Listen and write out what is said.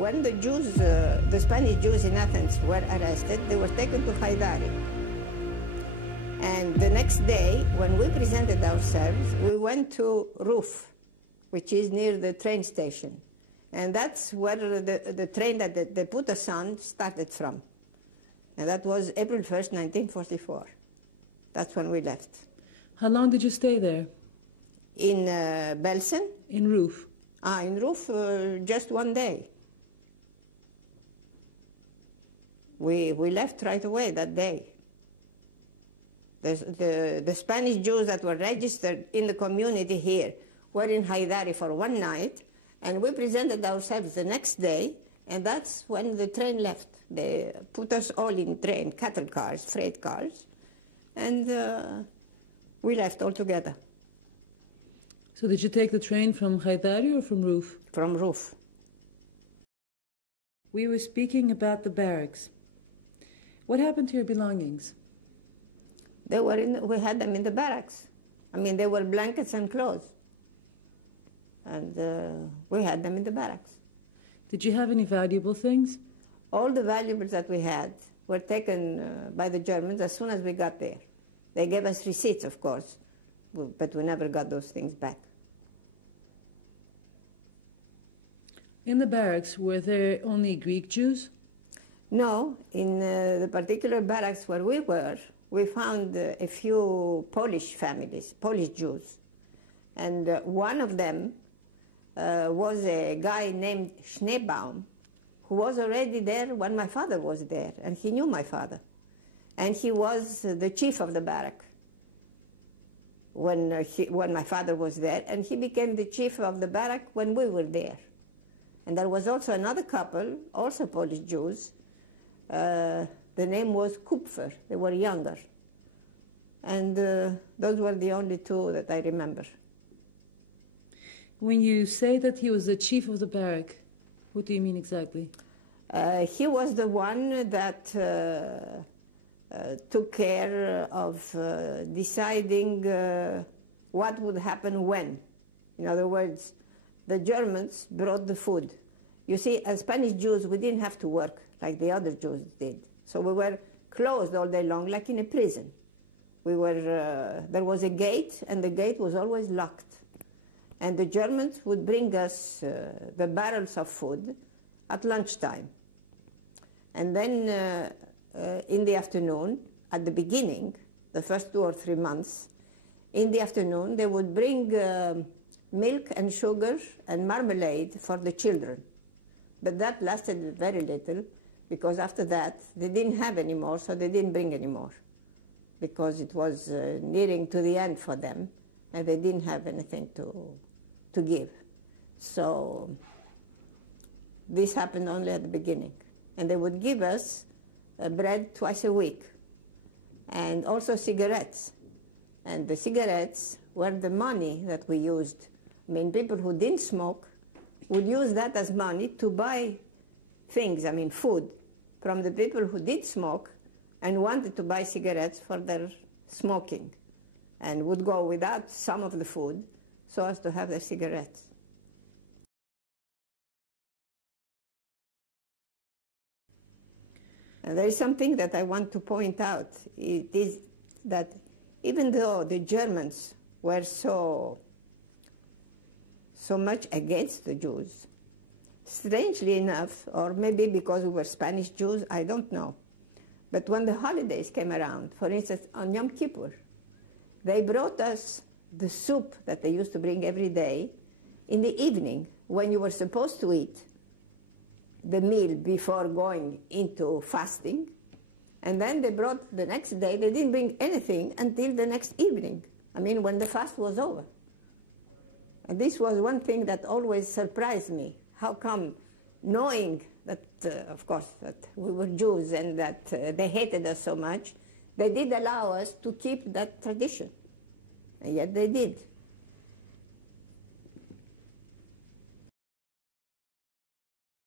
When the Jews, the Spanish Jews in Athens were arrested, they were taken to Haidari. And the next day, when we presented ourselves, we went to Ruf, which is near the train station. And that's where the train that they put us on started from. And that was April 1st, 1944. That's when we left. How long did you stay there? In Belsen? In Ruf? In Ruf, just one day. We left right away that day. The Spanish Jews that were registered in the community here were in Haidari for one night, and we presented ourselves the next day, and that's when the train left. They put us all in train, cattle cars, freight cars, and we left all together. So did you take the train from Haidari or from Ruf? From Ruf. We were speaking about the barracks. What happened to your belongings? We had them in the barracks. I mean, they were blankets and clothes. And we had them in the barracks. Did you have any valuable things? All the valuables that we had were taken by the Germans as soon as we got there. They gave us receipts, of course, but we never got those things back. In the barracks, were there only Greek Jews? No, in the particular barracks where we were, we found a few Polish families, Polish Jews. And one of them was a guy named Schneebaum, who was already there when my father was there, and he knew my father. And he was the chief of the barrack when my father was there, and he became the chief of the barrack when we were there. And there was also another couple, also Polish Jews. The name was Kupfer. They were younger. And those were the only two that I remember. When you say that he was the chief of the barrack, what do you mean exactly? He was the one that took care of deciding what would happen when. In other words, the Germans brought the food. You see, as Spanish Jews, we didn't have to work like the other Jews did. So we were closed all day long, like in a prison. There was a gate, and the gate was always locked. And the Germans would bring us the barrels of food at lunchtime. And then in the afternoon, at the beginning, the first 2 or 3 months, in the afternoon, they would bring milk and sugar and marmalade for the children. But that lasted very little, because after that, they didn't have any more, so they didn't bring any more, because it was nearing to the end for them, and they didn't have anything to give. So this happened only at the beginning. And they would give us bread twice a week, and also cigarettes. And the cigarettes were the money that we used. I mean, people who didn't smoke would use that as money to buy things, I mean food, from the people who did smoke and wanted to buy cigarettes for their smoking, and would go without some of the food so as to have their cigarettes. And there is something that I want to point out. It is that even though the Germans were so much against the Jews, strangely enough, or maybe because we were Spanish Jews, I don't know, but when the holidays came around, for instance, on Yom Kippur, they brought us the soup that they used to bring every day in the evening when you were supposed to eat the meal before going into fasting. And then they brought the next day, they didn't bring anything until the next evening, I mean, when the fast was over. And this was one thing that always surprised me. How come, knowing that, of course, that we were Jews and that they hated us so much, they did allow us to keep that tradition. And yet they did.